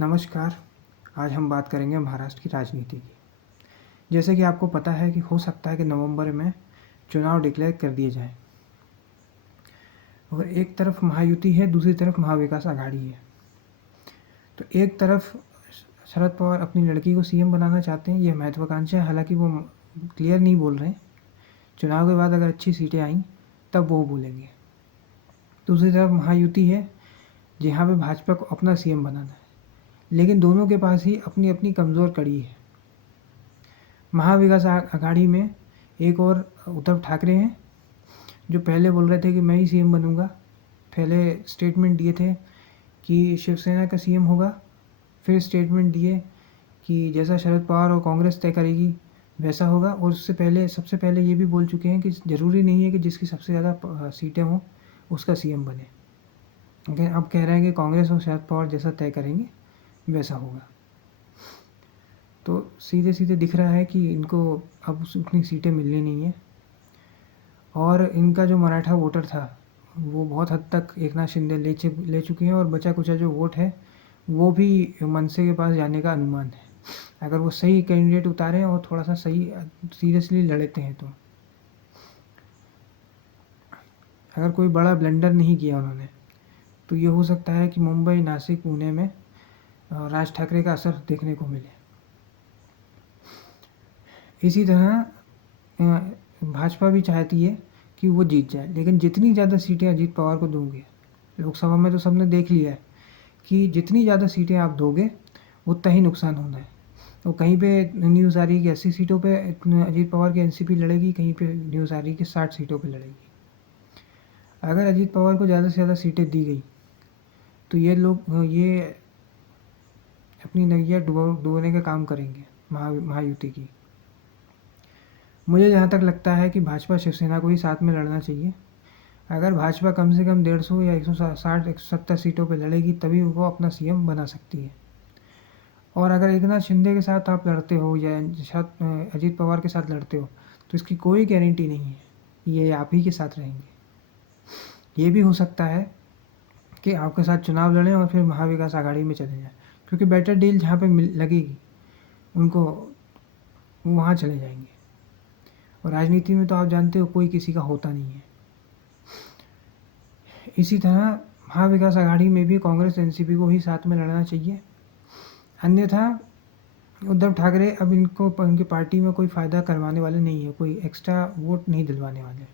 नमस्कार। आज हम बात करेंगे महाराष्ट्र की राजनीति की। जैसे कि आपको पता है कि हो सकता है कि नवंबर में चुनाव डिक्लेयर कर दिए जाएं और एक तरफ महायुति है, दूसरी तरफ महाविकास आघाड़ी है। तो एक तरफ शरद पवार अपनी लड़की को सीएम बनाना चाहते हैं, यह महत्वाकांक्षा है। हालांकि वो क्लियर नहीं बोल रहे हैं। चुनाव के बाद अगर अच्छी सीटें आईं तब वो बोलेंगे। दूसरी तरफ महायुति है, जहाँ पे भाजपा को अपना सीएम बनाना है, लेकिन दोनों के पास ही अपनी अपनी कमज़ोर कड़ी है। महाविकास आघाड़ी में एक और उद्धव ठाकरे हैं, जो पहले बोल रहे थे कि मैं ही सीएम बनूंगा। पहले स्टेटमेंट दिए थे कि शिवसेना का सीएम होगा, फिर स्टेटमेंट दिए कि जैसा शरद पवार और कांग्रेस तय करेगी वैसा होगा। और उससे पहले सबसे पहले ये भी बोल चुके हैं कि ज़रूरी नहीं है कि जिसकी सबसे ज़्यादा सीटें हों उसका सीएम बने। लेकिन अब कह रहे हैं कि कांग्रेस और शरद पवार जैसा तय करेंगे वैसा होगा। तो सीधे सीधे दिख रहा है कि इनको अब उतनी सीटें मिलनी नहीं है। और इनका जो मराठा वोटर था वो बहुत हद तक एकनाथ शिंदे ले चुके हैं, और बचा कुचा जो वोट है वो भी मनसे के पास जाने का अनुमान है। अगर वो सही कैंडिडेट उतारें और थोड़ा सा सही सीरियसली लड़ते हैं तो। अगर कोई बड़ा ब्लंडर नहीं किया उन्होंने तो ये हो सकता है कि मुंबई, नासिक, पुणे में राज ठाकरे का असर देखने को मिले। इसी तरह भाजपा भी चाहती है कि वो जीत जाए, लेकिन जितनी ज़्यादा सीटें अजीत पवार को दोगे, लोकसभा में तो सबने देख लिया है कि जितनी ज़्यादा सीटें आप दोगे उतना ही नुकसान होना है। तो कहीं पे न्यूज़ आ रही है कि 80 सीटों पे अजीत पवार की एनसीपी लड़ेगी, कहीं पे न्यूज़ आ रही है कि 60 सीटों पे लड़ेगी। अगर अजीत पवार को ज़्यादा से ज़्यादा सीटें दी गई तो ये अपनी नैया डुबोने का काम करेंगे महायुति की। मुझे जहाँ तक लगता है कि भाजपा शिवसेना को ही साथ में लड़ना चाहिए। अगर भाजपा कम से कम 150 या 160 170 सीटों पर लड़ेगी तभी वो अपना सीएम बना सकती है। और अगर एकनाथ शिंदे के साथ आप लड़ते हो या अजीत पवार के साथ लड़ते हो तो इसकी कोई गारंटी नहीं है ये आप ही के साथ रहेंगे। ये भी हो सकता है कि आपके साथ चुनाव लड़ें और फिर महाविकास आघाड़ी में चले जाएं, क्योंकि बेटर डील जहाँ पे लगेगी उनको वहाँ चले जाएंगे। और राजनीति में तो आप जानते हो कोई किसी का होता नहीं है। इसी तरह महाविकास आघाड़ी में भी कांग्रेस एनसीपी को ही साथ में लड़ना चाहिए, अन्यथा उद्धव ठाकरे अब इनकी पार्टी में कोई फ़ायदा करवाने वाले नहीं है, कोई एक्स्ट्रा वोट नहीं दिलवाने वाले।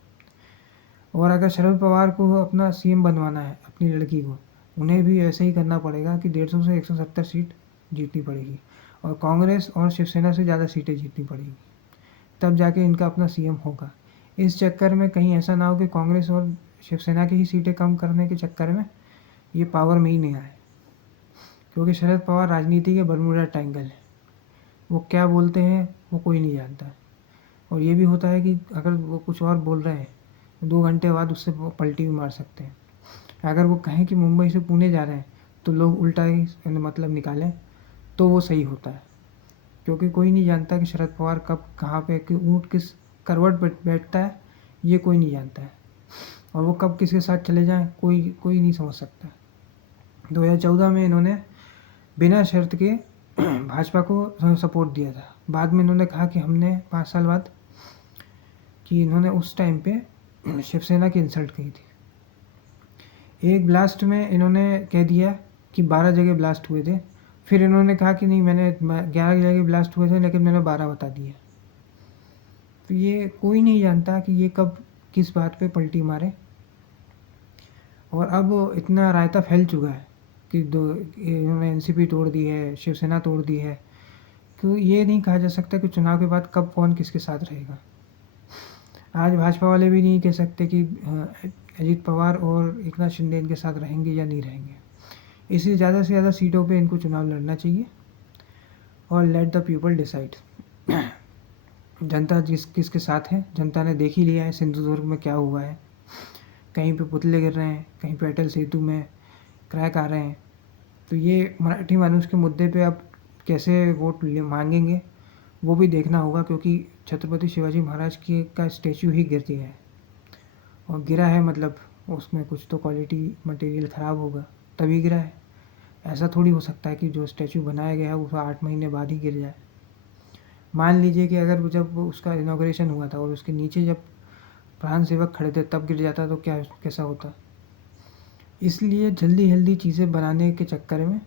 और अगर शरद पवार को अपना सीएम बनवाना है अपनी लड़की को, उन्हें भी ऐसे ही करना पड़ेगा कि 150 से 170 सीट जीतनी पड़ेगी और कांग्रेस और शिवसेना से ज़्यादा सीटें जीतनी पड़ेगी, तब जाके इनका अपना सीएम होगा। इस चक्कर में कहीं ऐसा ना हो कि कांग्रेस और शिवसेना की ही सीटें कम करने के चक्कर में ये पावर में ही नहीं आए, क्योंकि शरद पवार राजनीति के बरमूडा ट्रायंगल है। वो क्या बोलते हैं वो कोई नहीं जानता। और ये भी होता है कि अगर वो कुछ और बोल रहे हैं 2 घंटे बाद उससे पलटी भी मार सकते हैं। अगर वो कहें कि मुंबई से पुणे जा रहे हैं तो लोग उल्टा ही मतलब निकालें तो वो सही होता है, क्योंकि कोई नहीं जानता कि शरद पवार कब कहाँ पे कि ऊँट किस करवट पर बैठता है, ये कोई नहीं जानता है। और वो कब किसके साथ चले जाएं कोई नहीं समझ सकता। 2014 में इन्होंने बिना शर्त के भाजपा को सपोर्ट दिया था। बाद में इन्होंने कहा कि हमने 5 साल बाद कि इन्होंने उस टाइम पे शिवसेना की इंसल्ट की थी। एक ब्लास्ट में इन्होंने कह दिया कि 12 जगह ब्लास्ट हुए थे, फिर इन्होंने कहा कि नहीं मैंने 11 जगह ब्लास्ट हुए थे लेकिन मैंने 12 बता दिया। तो ये कोई नहीं जानता कि ये कब किस बात पे पलटी मारे। और अब इतना रायता फैल चुका है कि इन्होंने एनसीपी तोड़ दी है, शिवसेना तोड़ दी है, तो ये नहीं कहा जा सकता कि चुनाव के बाद कब कौन किसके साथ रहेगा। आज भाजपा वाले भी नहीं कह सकते कि अजीत पवार और एकनाथ शिंदे इनके साथ रहेंगे या नहीं रहेंगे। इसलिए ज़्यादा से ज़्यादा सीटों पे इनको चुनाव लड़ना चाहिए और लेट द पीपल डिसाइड। जनता किसके साथ है जनता ने देख ही लिया है। सिंधुदुर्ग में क्या हुआ है, कहीं पे पुतले गिर रहे हैं, कहीं पे अटल सेतु में क्रैक आ रहे हैं। तो ये मराठी मानुष के मुद्दे पे अब कैसे वोट मांगेंगे वो भी देखना होगा, क्योंकि छत्रपति शिवाजी महाराज की का स्टैचू ही गिर गया है। और गिरा है मतलब उसमें कुछ तो क्वालिटी मटेरियल ख़राब होगा तभी गिरा है। ऐसा थोड़ी हो सकता है कि जो स्टैचू बनाया गया है वो 8 महीने बाद ही गिर जाए। मान लीजिए कि अगर जब उसका इनॉग्रेशन हुआ था और उसके नीचे जब प्रधान सेवक खड़े थे तब गिर जाता तो क्या कैसा होता। इसलिए जल्दी जल्दी चीज़ें बनाने के चक्कर में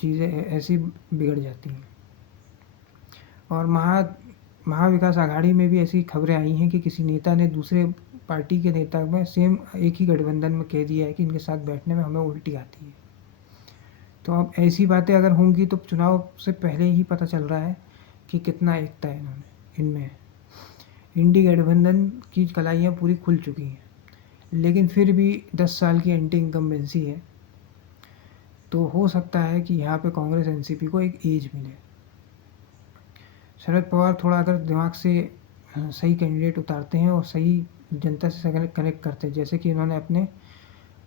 चीज़ें ऐसी बिगड़ जाती हैं। और महाविकास आघाड़ी में भी ऐसी खबरें आई हैं कि किसी नेता ने दूसरे पार्टी के नेता में सेम एक ही गठबंधन में कह दिया है कि इनके साथ बैठने में हमें उल्टी आती है। तो अब ऐसी बातें अगर होंगी तो चुनाव से पहले ही पता चल रहा है कि कितना एकता है इनमें। इंडी गठबंधन की कलाइयाँ पूरी खुल चुकी हैं, लेकिन फिर भी 10 साल की एंटी इनकम्बेंसी है, तो हो सकता है कि यहाँ पे कांग्रेस एनसीपी को एक एज मिले। शरद पवार थोड़ा अगर दिमाग से सही कैंडिडेट उतारते हैं और सही जनता से कनेक्ट करते हैं, जैसे कि इन्होंने अपने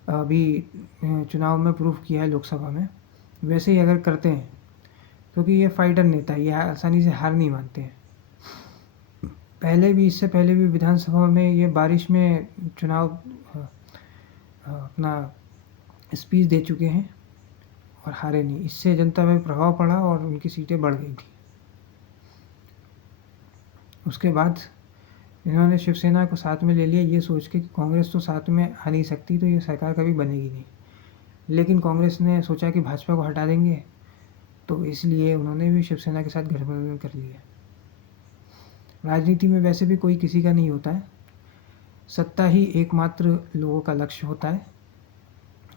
अभी चुनाव में प्रूव किया है लोकसभा में, वैसे ही अगर करते हैं, क्योंकि ये फाइटर नेता है, ये आसानी से हार नहीं मानते हैं। इससे पहले भी विधानसभा में ये बारिश में चुनाव अपना स्पीच दे चुके हैं और हारे नहीं। इससे जनता में प्रभाव पड़ा और उनकी सीटें बढ़ गई थी। उसके बाद इन्होंने शिवसेना को साथ में ले लिया, ये सोच के कि कांग्रेस तो साथ में आ नहीं सकती, तो ये सरकार कभी बनेगी नहीं। लेकिन कांग्रेस ने सोचा कि भाजपा को हटा देंगे, तो इसलिए उन्होंने भी शिवसेना के साथ गठबंधन कर लिया। राजनीति में वैसे भी कोई किसी का नहीं होता है, सत्ता ही एकमात्र लोगों का लक्ष्य होता है।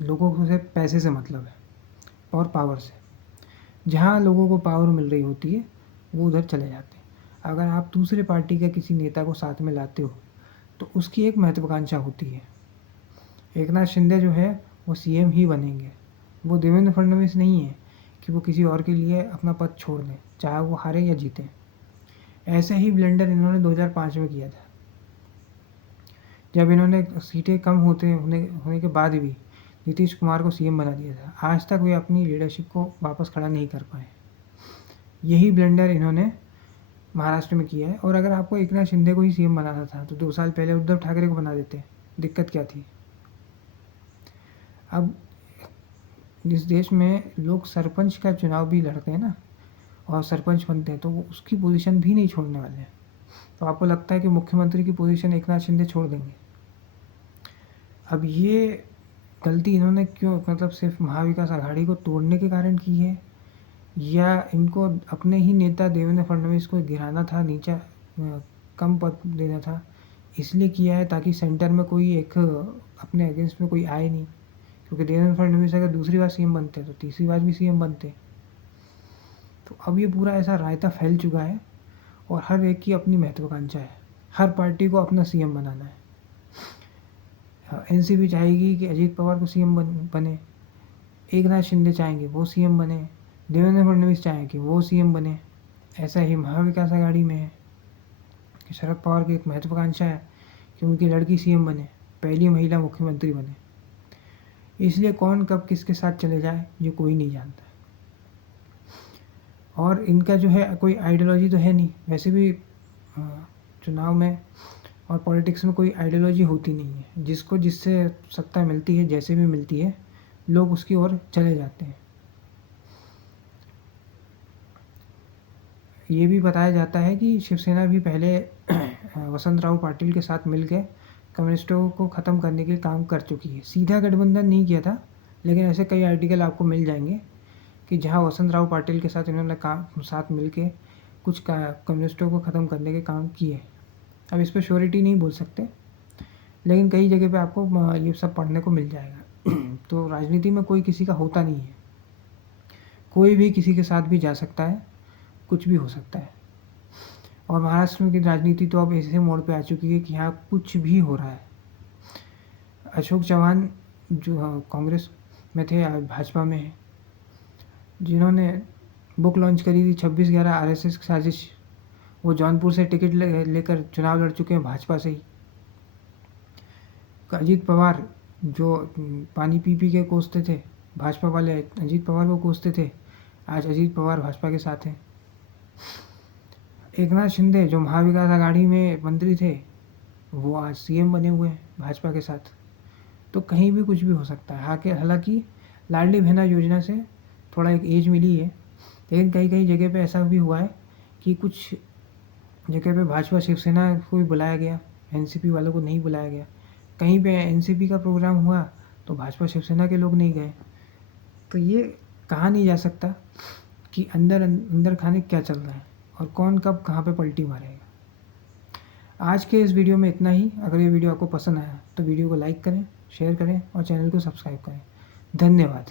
लोगों को सिर्फ पैसे से मतलब है और पावर से। जहाँ लोगों को पावर मिल रही होती है वो उधर चले जाते हैं। अगर आप दूसरे पार्टी के किसी नेता को साथ में लाते हो तो उसकी एक महत्वाकांक्षा होती है। एकनाथ शिंदे जो है वो सीएम ही बनेंगे, वो देवेंद्र फडणवीस नहीं है कि वो किसी और के लिए अपना पद छोड़ दें, चाहे वो हारे या जीतें। ऐसा ही ब्लेंडर इन्होंने 2005 में किया था, जब इन्होंने सीटें कम होने के बाद भी नीतीश कुमार को सीएम बना दिया था। आज तक वे अपनी लीडरशिप को वापस खड़ा नहीं कर पाए। यही ब्लेंडर इन्होंने महाराष्ट्र में किया है। और अगर आपको एकनाथ शिंदे को ही सीएम बनाना था तो 2 साल पहले उद्धव ठाकरे को बना देते, दिक्कत क्या थी। अब इस देश में लोग सरपंच का चुनाव भी लड़ते हैं ना, और सरपंच बनते हैं, तो वो उसकी पोजीशन भी नहीं छोड़ने वाले हैं। तो आपको लगता है कि मुख्यमंत्री की पोजीशन एकनाथ शिंदे छोड़ देंगे। अब ये गलती इन्होंने क्यों, मतलब सिर्फ महाविकास आघाड़ी को तोड़ने के कारण की है, या इनको अपने ही नेता देवेंद्र फडणवीस को गिराना था, नीचा कम पद देना था, इसलिए किया है ताकि सेंटर में कोई एक अपने अगेंस्ट में कोई आए नहीं। क्योंकि देवेंद्र फडणवीस अगर दूसरी बार सीएम बनते तो तीसरी बार भी सीएम बनते। तो अब ये पूरा ऐसा रायता फैल चुका है और हर एक की अपनी महत्वाकांक्षा है। हर पार्टी को अपना सीएम बनाना है। एनसीपी चाहेगी कि अजीत पवार को सीएम बने, एकनाथ शिंदे चाहेंगे वो सीएम बने, देवेंद्र फडणवीस चाहें कि वो सीएम बने। ऐसा ही महाविकास आघाड़ी में है कि शरद पवार की एक महत्वाकांक्षा है कि उनकी लड़की सीएम बने, पहली महिला मुख्यमंत्री बने। इसलिए कौन कब किसके साथ चले जाए ये कोई नहीं जानता। और इनका जो है कोई आइडियोलॉजी तो है नहीं, वैसे भी चुनाव में और पॉलिटिक्स में कोई आइडियोलॉजी होती नहीं है। जिसको जिससे सत्ता मिलती है, जैसे भी मिलती है, लोग उसकी ओर चले जाते हैं। ये भी बताया जाता है कि शिवसेना भी पहले वसंतराव पाटिल के साथ मिलकर कम्युनिस्टों को ख़त्म करने के काम कर चुकी है। सीधा गठबंधन नहीं किया था, लेकिन ऐसे कई आर्टिकल आपको मिल जाएंगे कि जहां वसंतराव पाटिल के साथ इन्होंने साथ मिलके कुछ कम्युनिस्टों को ख़त्म करने के काम किए। अब इस पर श्योरिटी नहीं बोल सकते, लेकिन कई जगह पे आपको ये सब पढ़ने को मिल जाएगा। तो राजनीति में कोई किसी का होता नहीं है, कोई भी किसी के साथ भी जा सकता है, कुछ भी हो सकता है। और महाराष्ट्र में की राजनीति तो अब ऐसे मोड़ पे आ चुकी है कि यहाँ कुछ भी हो रहा है। अशोक चव्हाण जो कांग्रेस में थे, भाजपा में है, जिन्होंने बुक लॉन्च करी थी 26/11 आरएसएस की साजिश, वो जौनपुर से टिकट लेकर चुनाव लड़ चुके हैं भाजपा से ही। अजीत पवार जो पानी पी के कोसते थे, भाजपा वाले अजीत पवार को कोसते थे, आज अजीत पवार भाजपा के साथ हैं। एकनाथ शिंदे जो महाविकास आघाड़ी में मंत्री थे, वो आज सीएम बने हुए हैं भाजपा के साथ। तो कहीं भी कुछ भी हो सकता है। हालांकि लाडली बहना योजना से थोड़ा एक एज मिली है, लेकिन कई कई जगह पे ऐसा भी हुआ है कि कुछ जगह पे भाजपा शिवसेना को भी बुलाया गया, एनसीपी वालों को नहीं बुलाया गया। कहीं पे एनसीपी का प्रोग्राम हुआ तो भाजपा शिवसेना के लोग नहीं गए। तो ये कहा नहीं जा सकता कि अंदर अंदर खाने क्या चल रहा है और कौन कब कहाँ पे पलटी मारेगा। आज के इस वीडियो में इतना ही। अगर ये वीडियो आपको पसंद आया तो वीडियो को लाइक करें, शेयर करें और चैनल को सब्सक्राइब करें। धन्यवाद।